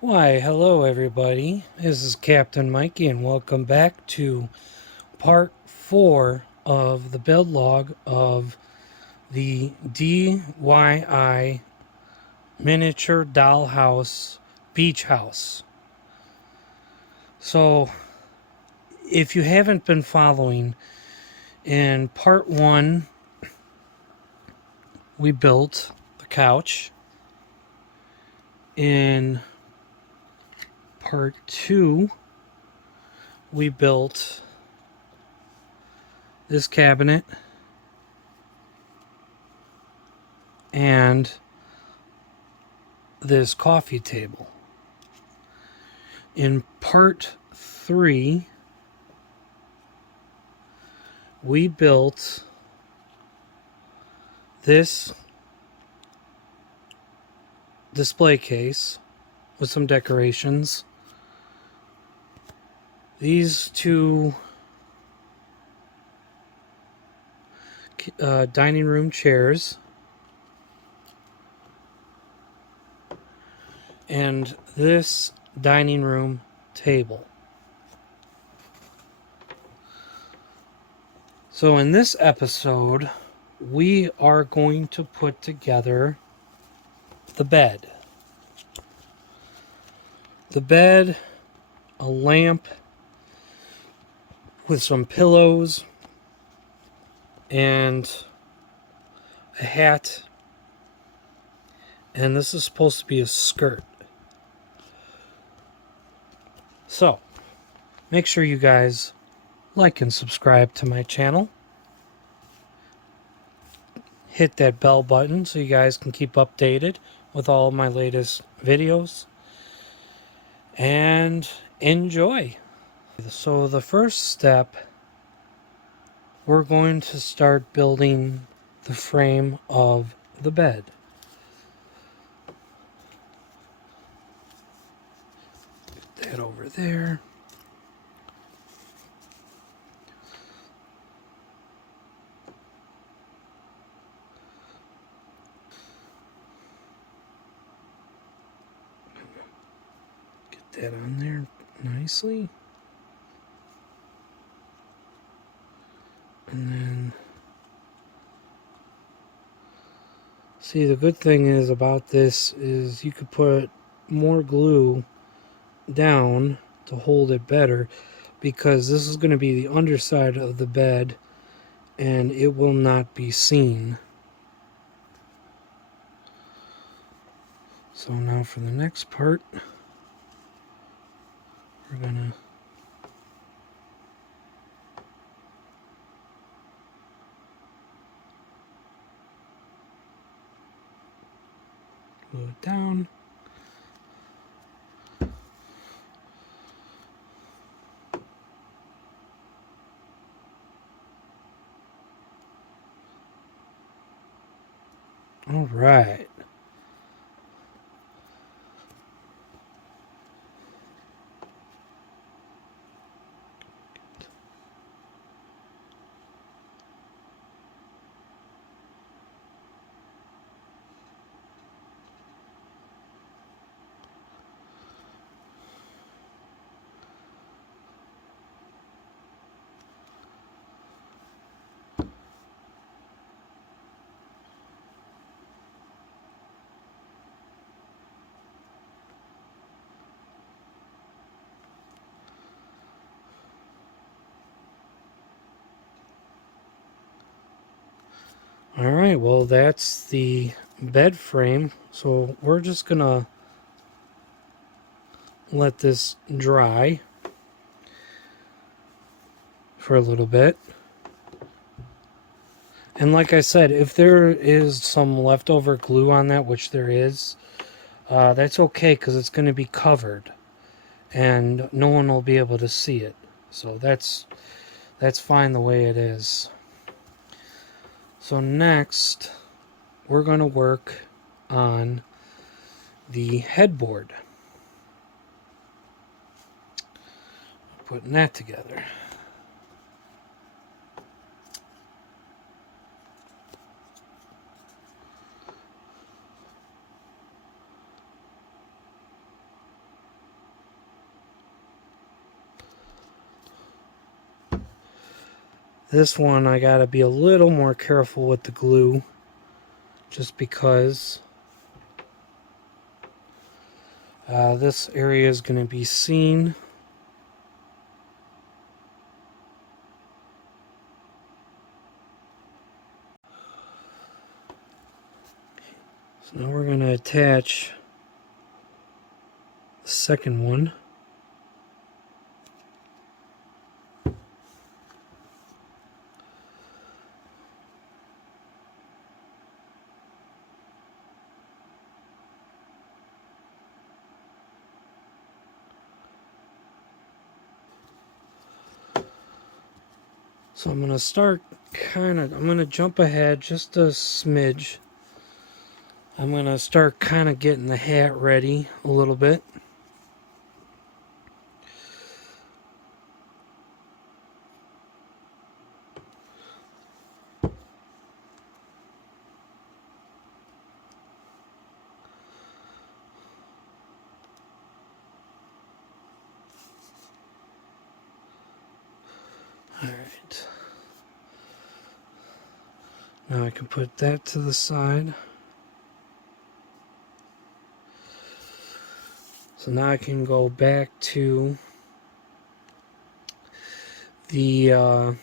Why, hello everybody. This is Captain Mikey, and welcome back to part 4 of the build log of the DIY miniature dollhouse beach house. So, if you haven't been following, in part 1 we built the couch. In part 2 we built this cabinet and this coffee table. In part 3, we built this display case with some decorations. These two dining room chairs. And this dining room table. So in this episode, we are going to put together the bed. The bed, a lamp with some pillows, and a hat. And this is supposed to be a skirt. So, make sure you guys like and subscribe to my channel. Hit that bell button so you guys can keep updated with all of my latest videos. And enjoy. So the first step, we're going to start building the frame of the bed. Put that over there. Get that on there nicely. And then, see, the good thing is about this is you could put more glue down to hold it better, because this is going to be the underside of the bed and it will not be seen. So now for the next part, we're going to glue it down. All right. All right, well, that's the bed frame. So we're just going to let this dry for a little bit. And like I said, if there is some leftover glue on that, which there is, that's okay, because it's going to be covered and no one will be able to see it. So that's fine the way it is. So next, we're going to work on the headboard. Putting that together. This one I gotta be a little more careful with the glue, just because this area is going to be seen. So now we're going to attach the second one. So I'm going to start I'm going to jump ahead just a smidge. I'm going to start kind of getting the hat ready a little bit. Alright. Now I can put that to the side. So now I can go back to the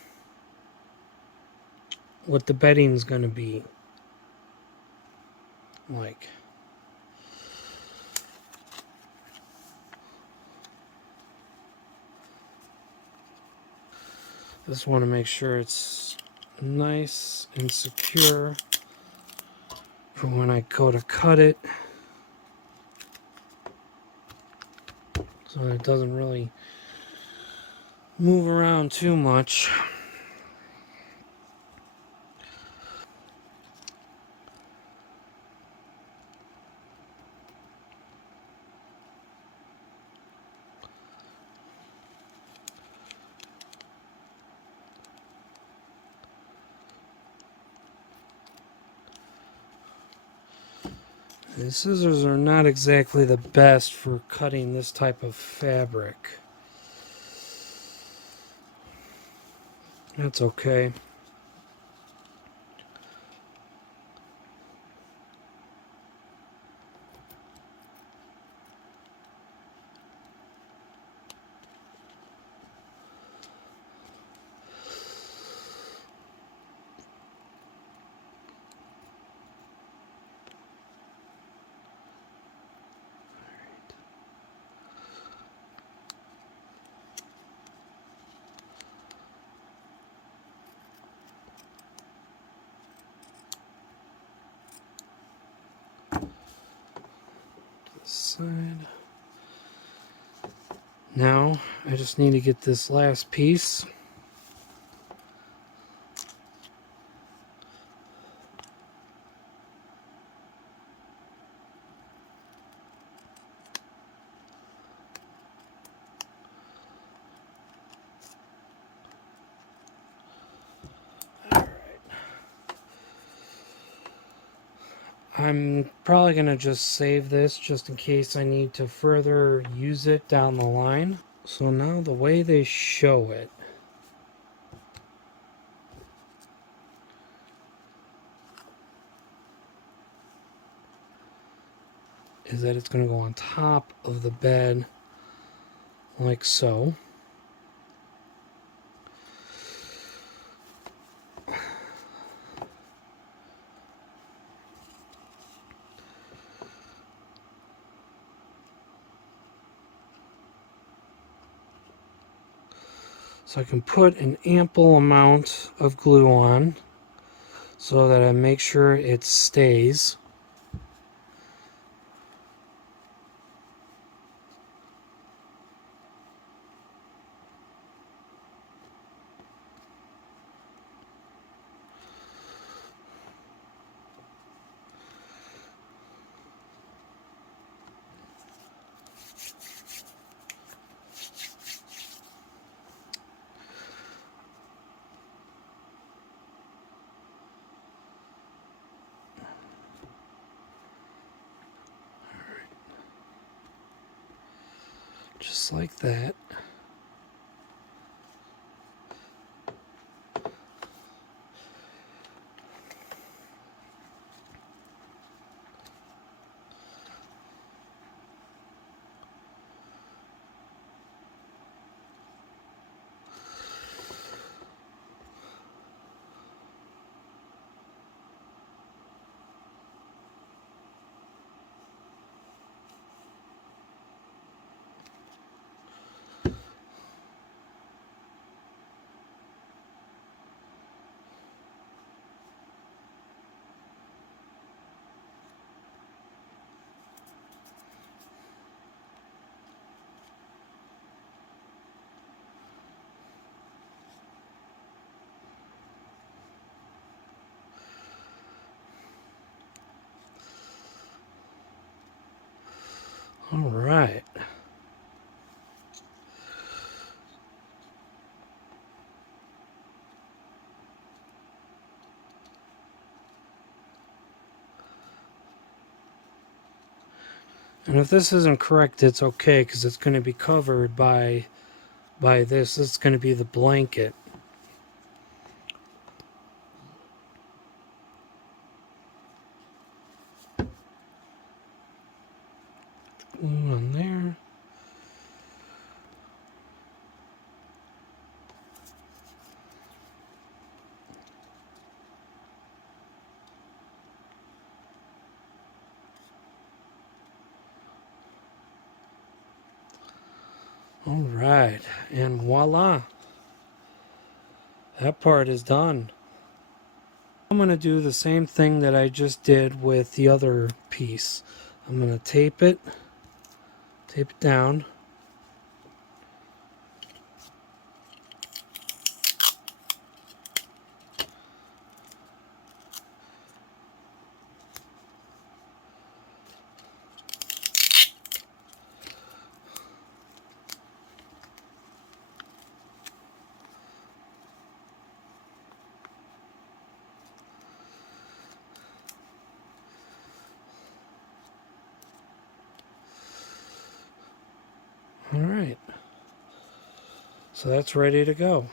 what the bedding's going to be like. Just want to make sure it's nice and secure for when I go to cut it, so it doesn't really move around too much. The scissors are not exactly the best for cutting this type of fabric. That's okay. Side. Now I just need to get this last piece. I'm probably going to just save this just in case I need to further use it down the line. So now the way they show it is that it's going to go on top of the bed like so. So I can put an ample amount of glue on so that I make sure it stays. Just like that. All right. And if this isn't correct, it's okay because it's going to be covered by this. This is going to be the blanket. Glue on there. All right, and voila, that part is done. I'm going to do the same thing that I just did with the other piece. I'm going to tape it down. All right, so that's ready to go.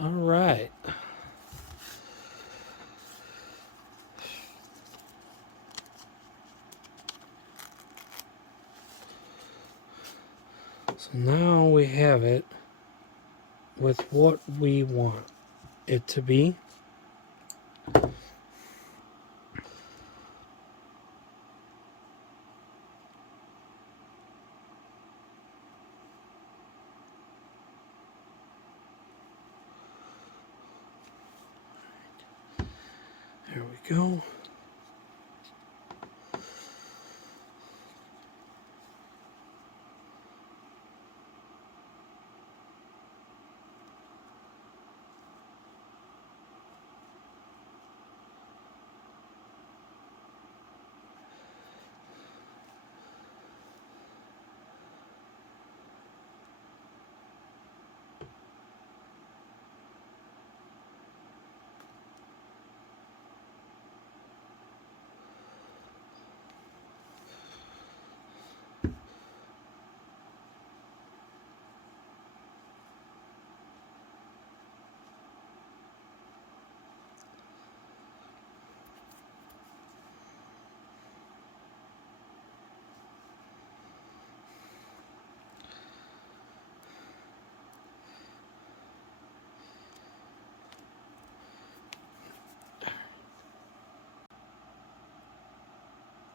All right. So now we have it with what we want it to be. There we go.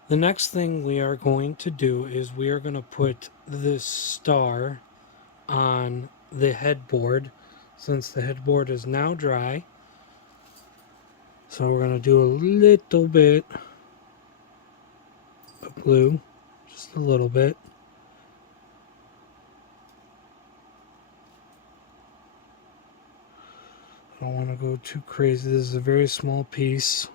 The next thing we are going to do is we are going to put this star on the headboard since the headboard is now dry. So we're going to do a little bit of glue, just a little bit. I don't want to go too crazy. This is a very small piece.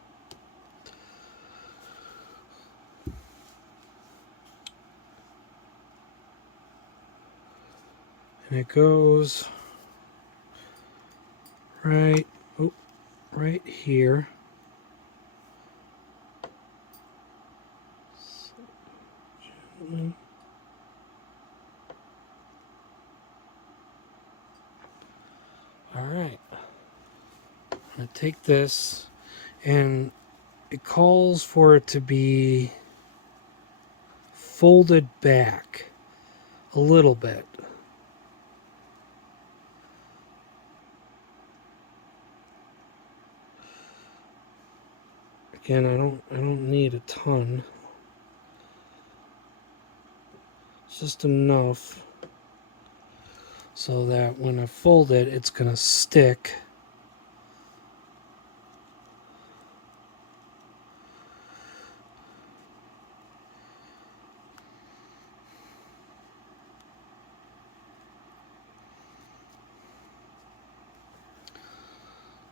And it goes right here. Alright. I'm going to take this, and it calls for it to be folded back a little bit. Again, I don't need a ton. It's just enough so that when I fold it, it's going to stick.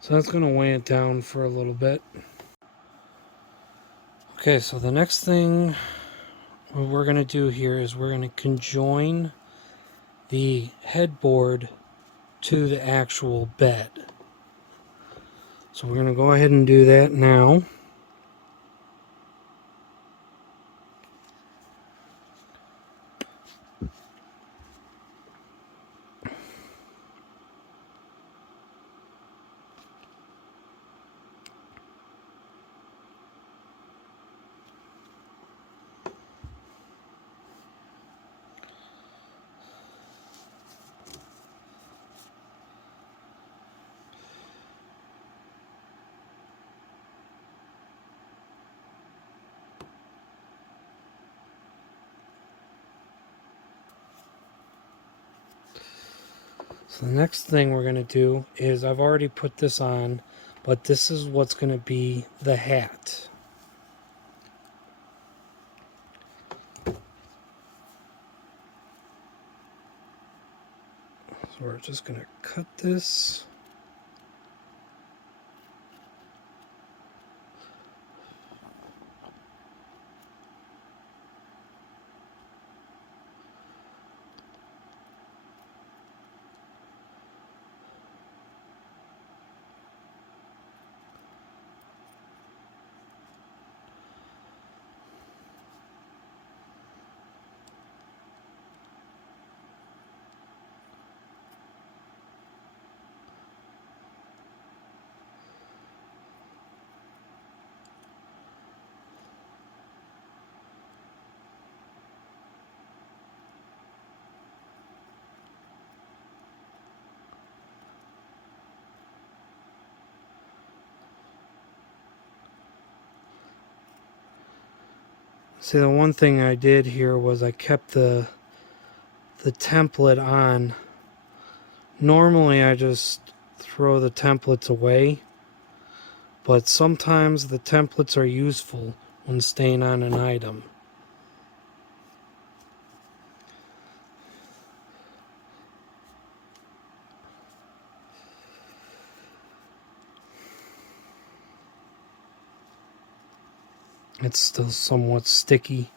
So that's going to weigh it down for a little bit. Okay, so the next thing we're going to do here is we're going to conjoin the headboard to the actual bed. So we're going to go ahead and do that now. So the next thing we're going to do is, I've already put this on, but this is what's going to be the hat. So we're just going to cut this. See, the one thing I did here was I kept the template on. Normally I just throw the templates away, but sometimes the templates are useful when staying on an item. It's still somewhat sticky.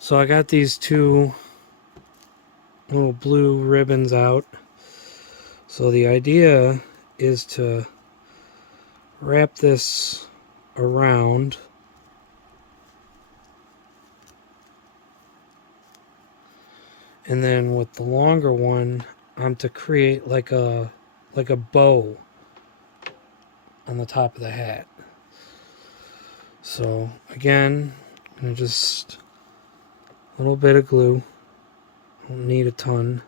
So I got these two little blue ribbons out. So the idea is to wrap this around, and then with the longer one, I'm to create like a bow on the top of the hat. So again, I'm gonna just a little bit of glue. Don't need a ton.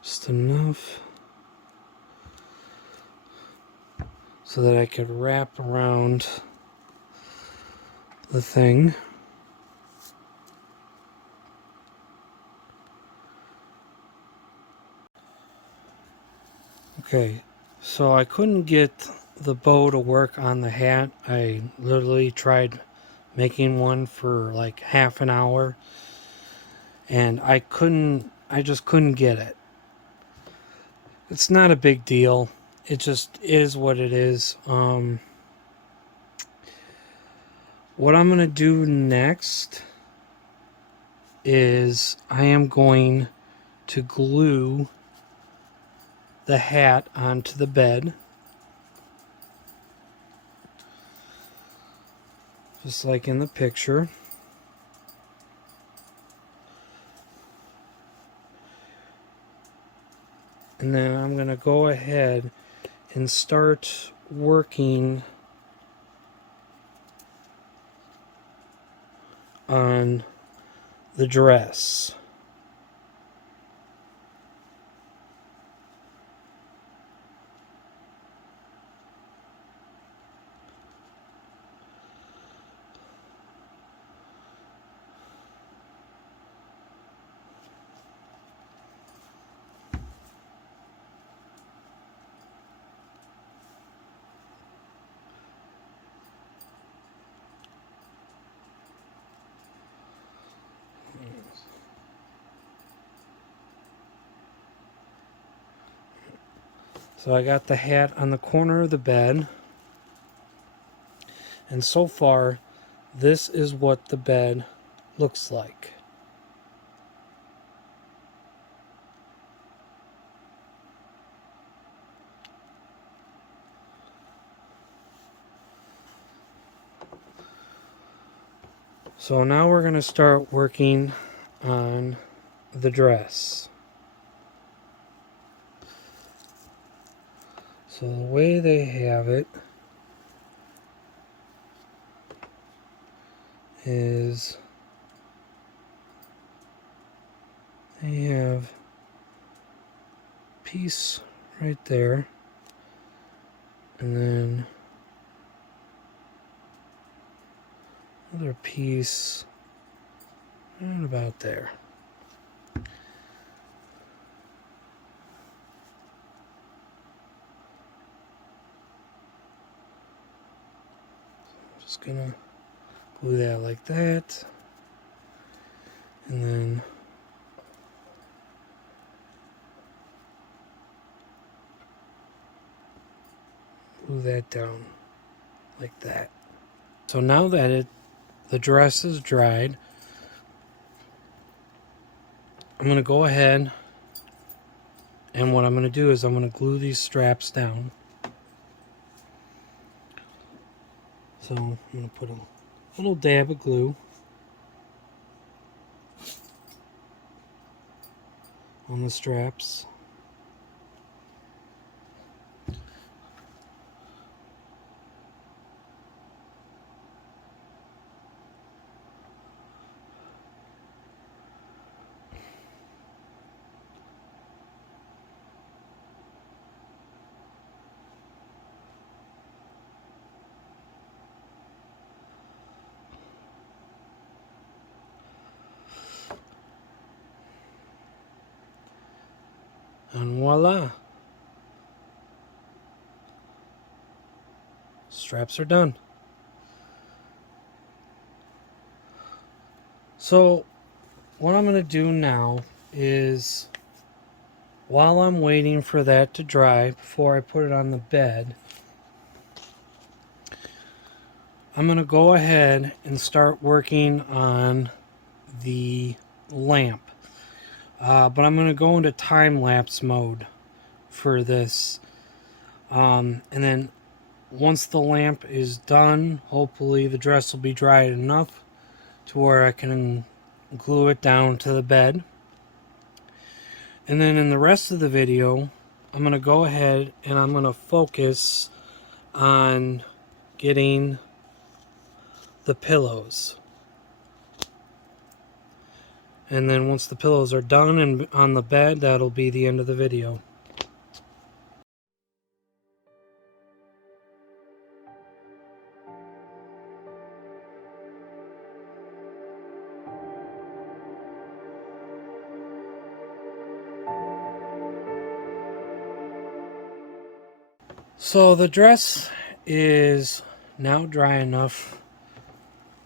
Just enough so that I could wrap around the thing. Okay, so I couldn't get the bow to work on the hat. I literally tried making one for like half an hour, and I just couldn't get it. It's not a big deal. It just is what it is. What I'm going to do next is I am going to glue the hat onto the bed, just like in the picture. And then I'm going to go ahead and start working on the dress. So I got the hat on the corner of the bed, and so far this is what the bed looks like. So now we're going to start working on the dress. So the way they have it is they have a piece right there, and then another piece right about there. Just gonna glue that like that, and then glue that down like that. So now that the dress is dried, I'm going to go ahead, and what I'm going to do is I'm going to glue these straps down. So I'm going to put a little dab of glue on the straps. And voila! Straps are done. So what I'm going to do now is, while I'm waiting for that to dry before I put it on the bed, I'm going to go ahead and start working on the lamp. But I'm going to go into time-lapse mode for this. And then once the lamp is done, hopefully the dress will be dried enough to where I can glue it down to the bed. And then in the rest of the video, I'm going to go ahead and I'm going to focus on getting the pillows. And then once the pillows are done and on the bed, that'll be the end of the video. So the dress is now dry enough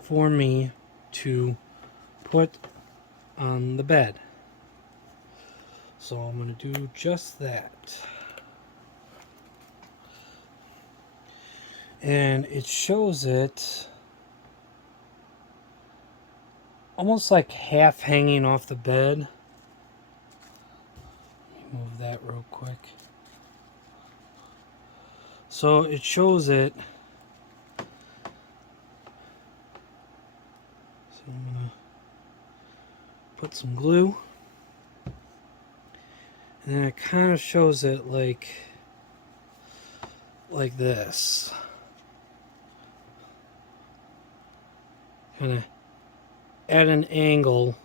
for me to put on the bed. So I'm going to do just that. And it shows it almost like half hanging off the bed. Let me move that real quick. So it shows it. So I'm going to put some glue. And then it kind of shows it like this. Kind of at an angle,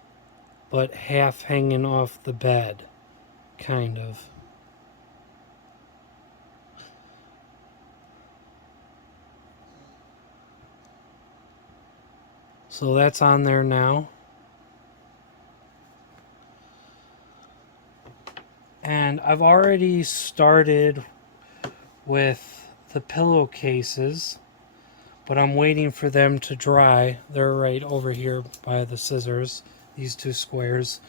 but half hanging off the bed. Kind of. So that's on there now. And I've already started with the pillowcases, but I'm waiting for them to dry. They're right over here by the scissors, these two squares.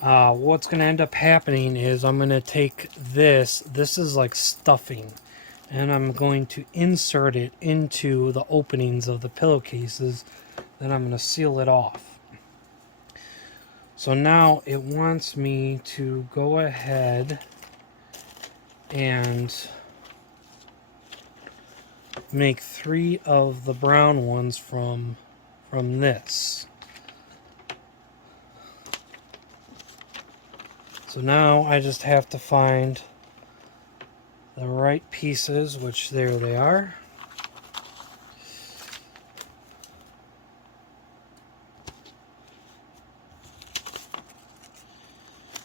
What's going to end up happening is I'm going to take this is like stuffing, and I'm going to insert it into the openings of the pillowcases. Then I'm going to seal it off. So now it wants me to go ahead and make 3 of the brown ones from this. So now I just have to find the right pieces, which there they are.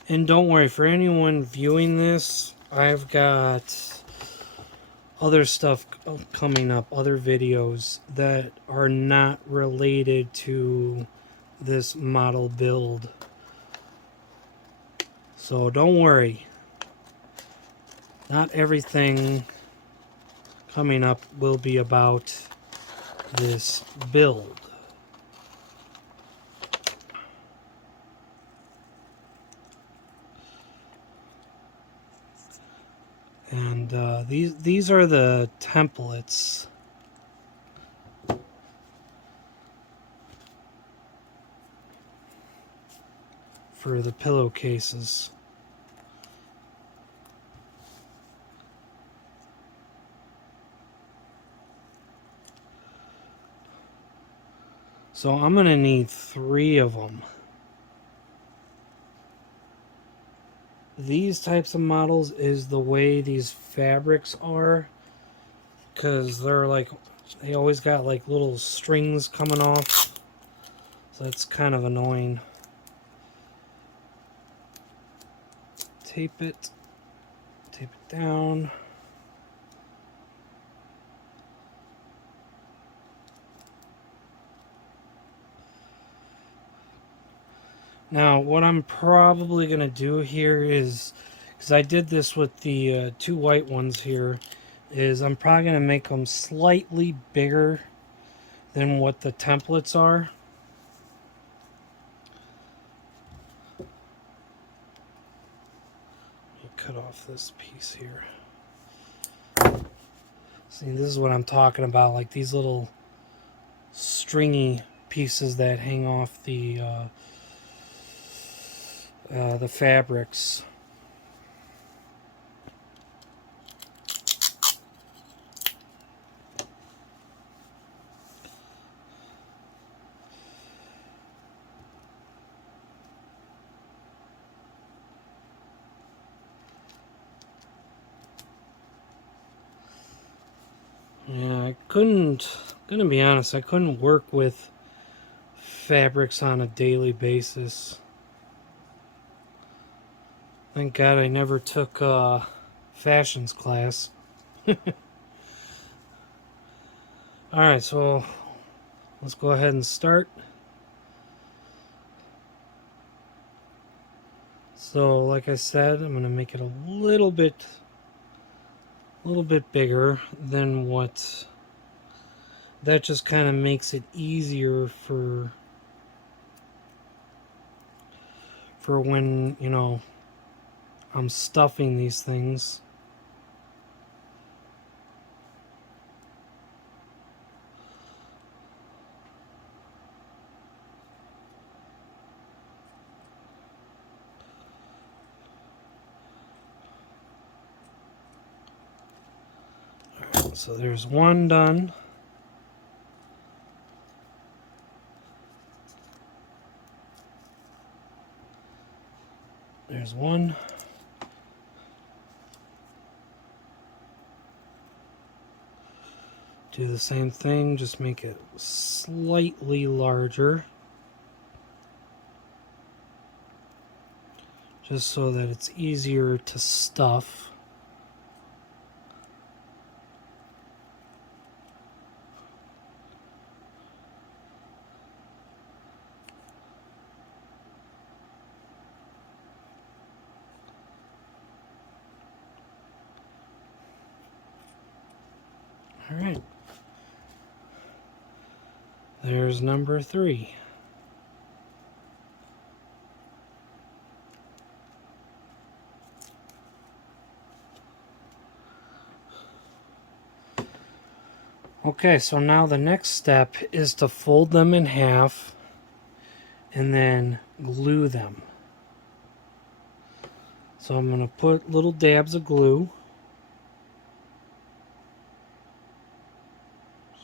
And don't worry, for anyone viewing this, I've got other stuff coming up, other videos that are not related to this model build. So don't worry. Not everything coming up will be about this build. And these are the templates for the pillowcases. So I'm going to need 3 of them. These types of models is the way these fabrics are, because they're like, they always got like little strings coming off, so that's kind of annoying. Tape it down. Now what I'm probably gonna do here is, because I did this with the 2 white ones here, is I'm probably gonna make them slightly bigger than what the templates are. Cut off this piece here. See, this is what I'm talking about, like these little stringy pieces that hang off the fabrics. Yeah, I couldn't, gonna be honest, I couldn't work with fabrics on a daily basis. Thank God I never took fashions class. Alright, so let's go ahead and start. So like I said, I'm gonna make it a little bit bigger than what, that just kind of makes it easier for when, you know, I'm stuffing these things. So there's one done. There's one. Do the same thing, just make it slightly larger. Just so that it's easier to stuff. All right. There's number 3. Okay, so now the next step is to fold them in half and then glue them. So I'm going to put little dabs of glue.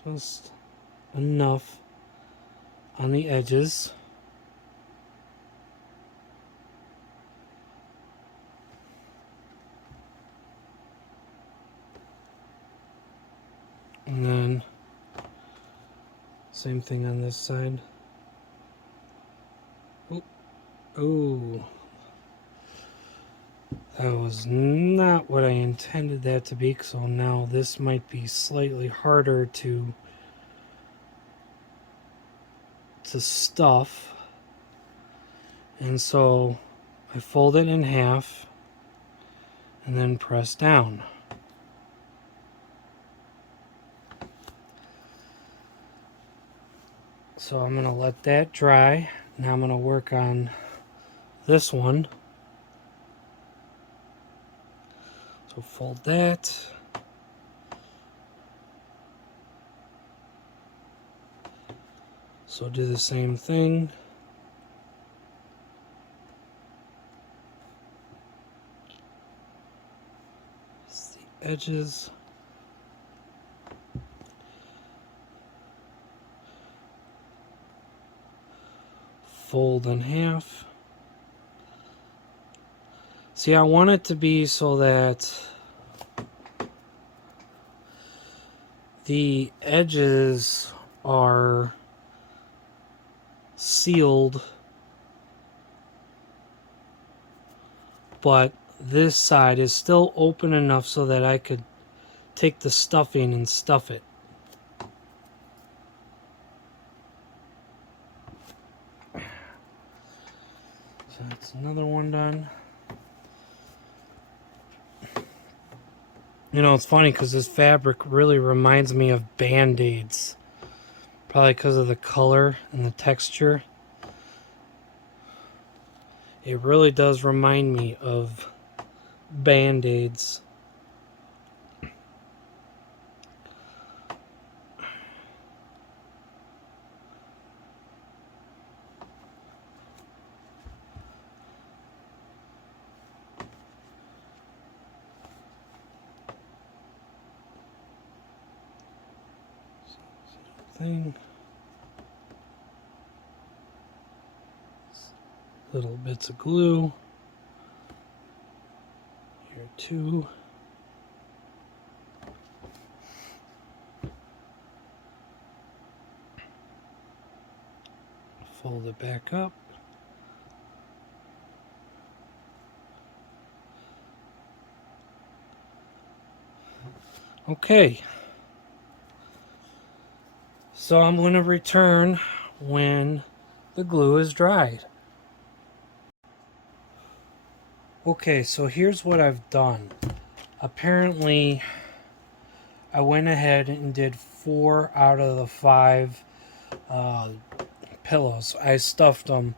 Just enough on the edges. And then same thing on this side. Oh, that was not what I intended that to be, so now this might be slightly harder to stuff. And so I fold it in half and then press down. So I'm going to let that dry. Now I'm going to work on this one. So fold that. So do the same thing. It's the edges. Fold in half. See, I want it to be so that the edges are sealed, but this side is still open enough so that I could take the stuffing and stuff it. So that's another one done. You know, it's funny because this fabric really reminds me of Band-Aids. Probably because of the color and the texture. It really does remind me of Band-Aids. Thing. Little bits of glue. Here too. Fold it back up. Okay. So I'm going to return when the glue is dried. Okay, so here's what I've done. Apparently, I went ahead and did 4 out of the 5 pillows. I stuffed them.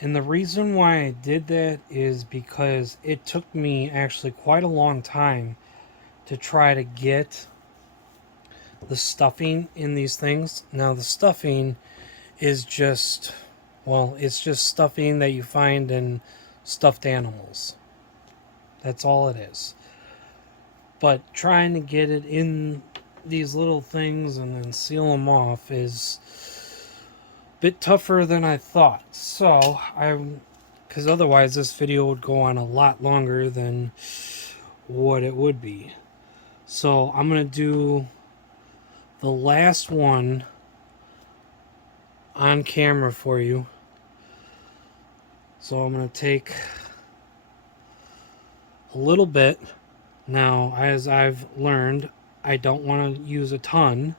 And the reason why I did that is because it took me actually quite a long time to try to get the stuffing in these things. Now the stuffing is just, well, it's just stuffing that you find in stuffed animals. That's all it is. But trying to get it in these little things and then seal them off is a bit tougher than I thought. So because otherwise this video would go on a lot longer than what it would be. So I'm gonna do the last one on camera for you. So I'm gonna take a little bit. Now, as I've learned, I don't want to use a ton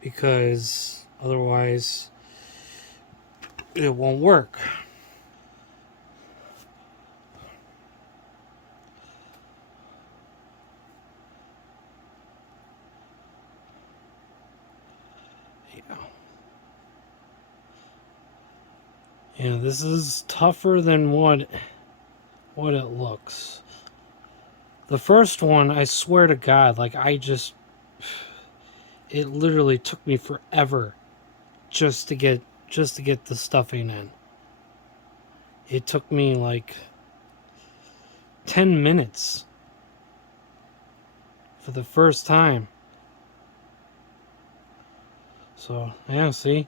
because otherwise it won't work. Yeah, this is tougher than what it looks. The first one, I swear to God, like it literally took me forever just to get the stuffing in. It took me like 10 minutes for the first time. So, yeah, see?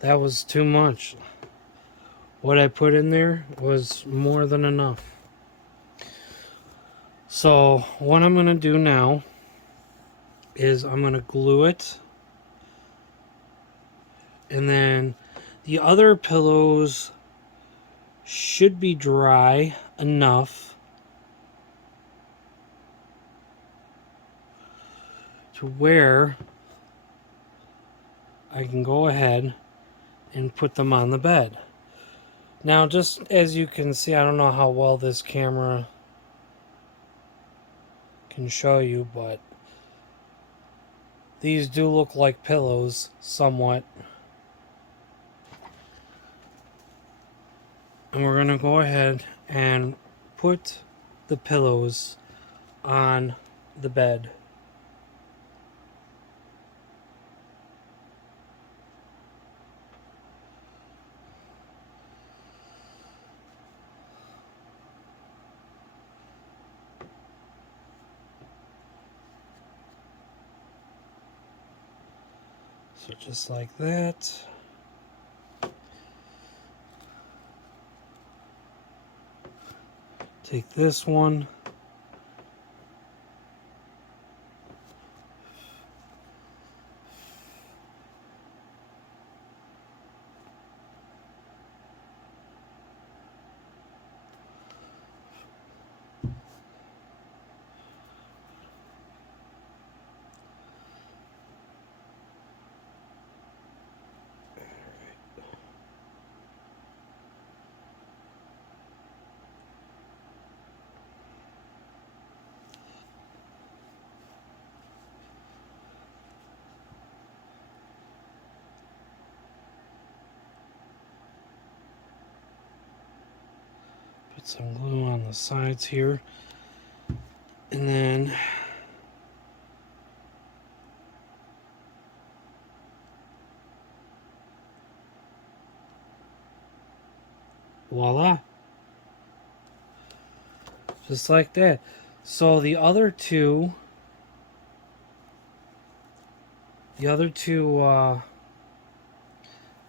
That was too much. What I put in there was more than enough. So, what I'm going to do now is I'm going to glue it. And then the other pillows should be dry enough to where I can go ahead and put them on the bed. Now, just as you can see, I don't know how well this camera can show you, but these do look like pillows somewhat. And we're going to go ahead and put the pillows on the bed. So just like that. Take this one. Put some glue on the sides here. And then voila. Just like that. So the other two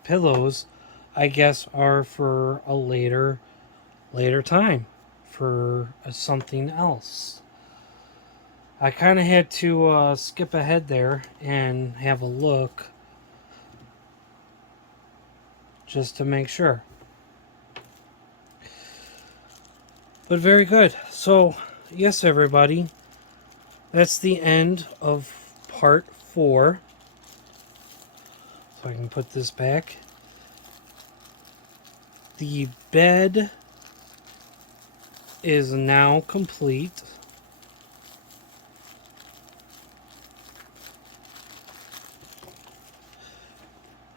pillows, I guess, are for a later time, for something else. I kind of had to skip ahead there and have a look just to make sure. But very good. So, yes, everybody, that's the end of part 4. So I can put this back. The bed is now complete.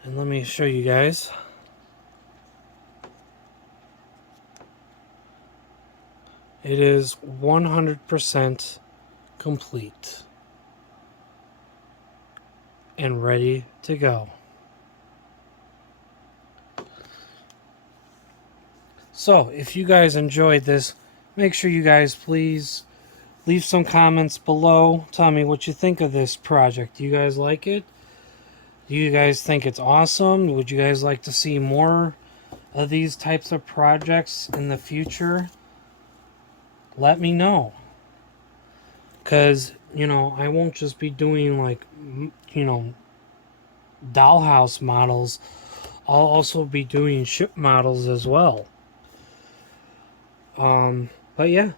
And let me show you guys. It is 100% complete and ready to go. So, if you guys enjoyed this, make sure you guys please Leave some comments below. Tell me what you think of this project. Do you guys like it? Do you guys think it's awesome? Would you guys like to see more of these types of projects in the future? Let me know. Because, I won't just be doing like, dollhouse models. I'll also be doing ship models as well. But yeah.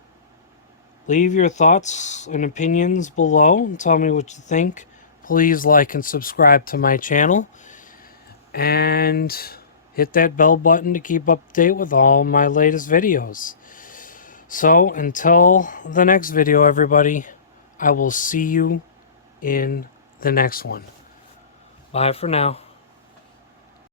Leave your thoughts and opinions below and tell me what you think. Please like and subscribe to my channel. And hit that bell button to keep up to date with all my latest videos. So, until the next video, everybody, I will see you in the next one. Bye for now.